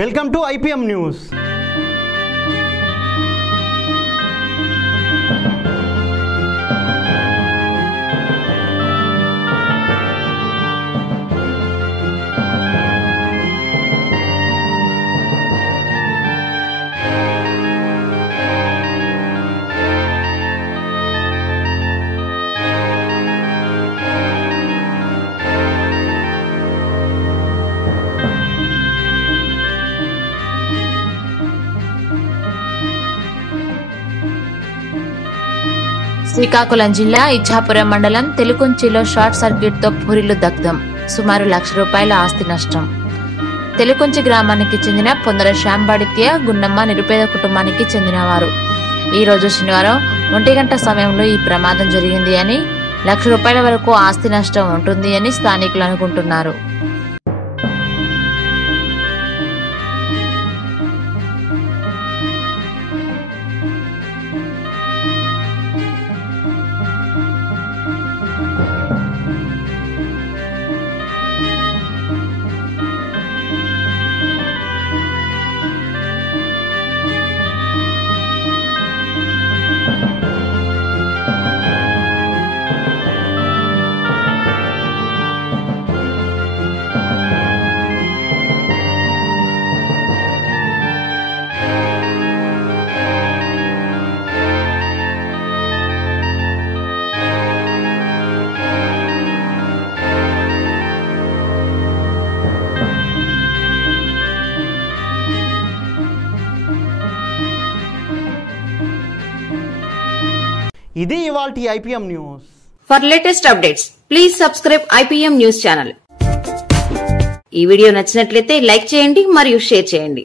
Welcome to IPM news. Srikakulam జిల్లా ఇచ్ఛాపురం మండలం తెలుకుంచిలో short circuit తో పూరిలు దగ్ధం. సుమారు ₹1,00,000 ఆస్తి నష్టం. తెలుకుంచి గ్రామానికి చెందిన పొందల శ్యాంబాడిత్య గున్నమ్మ నిరుపేద కుటుంబానికి చెందినవారు. ఈ రోజు శనివారం 1 గంట సమయంలో ఈ ప్రమాదం జరిగింది అని, ₹1,00,000 వరకు ఆస్తి నష్టం ఉంటుంది అని స్థానికులు అనుకుంటున్నారు. ఇది ఇవాల్టి IPM news. For latest updates, please subscribe IPM news channel. ఈ వీడియో నచ్చినట్లయితే లైక్ చేయండి మరియు షేర్ చేయండి.